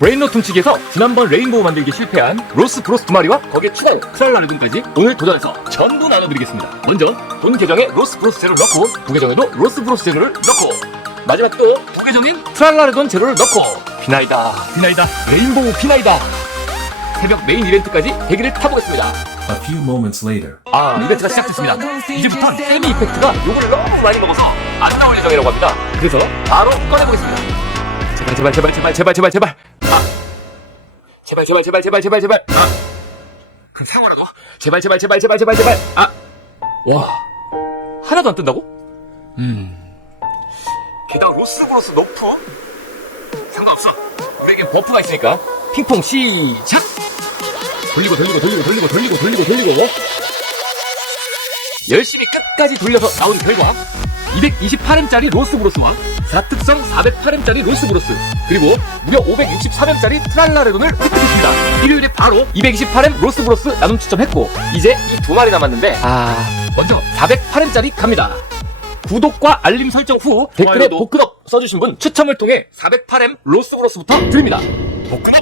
브레인롯 훔치기에서 지난번 레인보우 만들기 실패한 로스 브로스 두 마리와 거기에 추가로 트랄라르돈까지 오늘 도전해서 전부 나눠드리겠습니다. 먼저 본 계정에 로스 브로스 재료를 넣고 부계정에도 로스 브로스 재료를 넣고 마지막 또 부계정인 트랄라르돈 재료를 넣고 비나이다 비나이다 레인보우 비나이다 새벽 메인 이벤트까지 대기를 타보겠습니다. A few moments later. 아 이벤트가 시작됐습니다. 이제부터 세미 이펙트가 요거를 너무 많이 먹어서 안 나올 예정이라고 합니다. 그래서 바로 꺼내보겠습니다. 제발 제발 제발 제발 제발 제발 제발 아 제발 제발 제발 제발 제발 제발. 아. 그럼 상어라도? 제발 제발 제발 제발 제발 제발. 아와. 하나도 안 뜬다고? 음. 게다가 로스 브로스 너프? 상관없어. 우리에겐 버프가 있으니까. 핑퐁 시작. 돌리고 돌리고 돌리고 돌리고 돌리고 돌리고 돌리고. 열심히 끝까지 돌려서 나온 결과 228M짜리 로스브로스와 4특성 408M짜리 로스브로스. 그리고 무려 564M짜리 트랄라레돈을 획득했습니다. 일요일에 바로 228M 로스브로스 나눔 추첨했고 이제 이 두 마리 남았는데 아. 먼저 408M짜리 갑니다. 구독과 알림 설정 후 댓글에. 복근업 써주신 분 추첨을 통해 408M 로스브로스부터 드립니다. 복근업